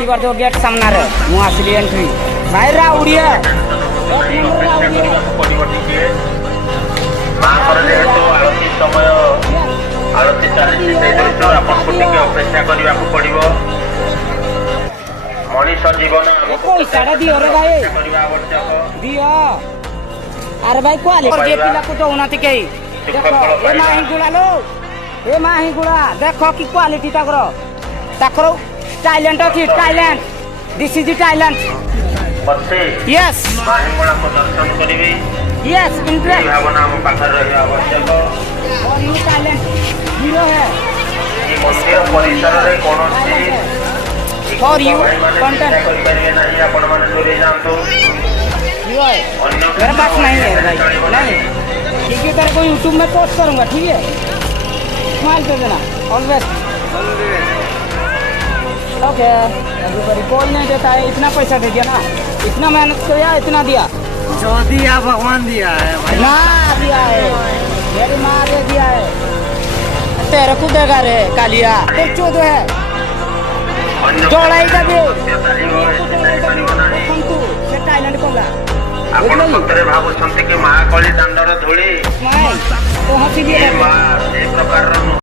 देखिपे gate सामने मु आसली एंट्री भाई राउड़िया जेहेतु आरती समय आरती चली आपको अपेक्षा करने पड़ो मनीष जीवन पैसा दियो रे भाई दियो अरे भाई क्वालिटी पिला को दौना कई देखो ए माही गुड़ा लो ए माही गुड़ा देखो कि क्वालिटी ताकर टाइलेंट अच्छी talent this is talent yes दर्शन करेंगे यस इंटरेस्ट भावना आम पाखे रहा आवश्यक और ये टैलेंट हीरो है मंदिर परिसर में कौन फॉर यू कंटेंट हीरो है मेरे पास नहीं है भाई नहीं ठीक है तेरे को यूट्यूब में पोस्ट करूंगा ठीक है स्माइल कर देना ऑलवेज ओके एवरीबॉडी कोई नहीं देता है इतना पैसा दे दिया ना इतना मेहनत किया इतना दिया जो दिया भगवान दिया है भाई ना दिया है मेरी माँ दे दिया है तेरे को देगा रे कालिया तो चोद है जोड़ाई का भी से टाइलेंट कोला ଆପଣ ସତରେ ଭାବୁଛନ୍ତି କି ମା କଳି ଦାଣ୍ଡର ଧୂଳି ସ୍ମାଇଲ तो हंसी दिए ଏ ପ୍ରକାରର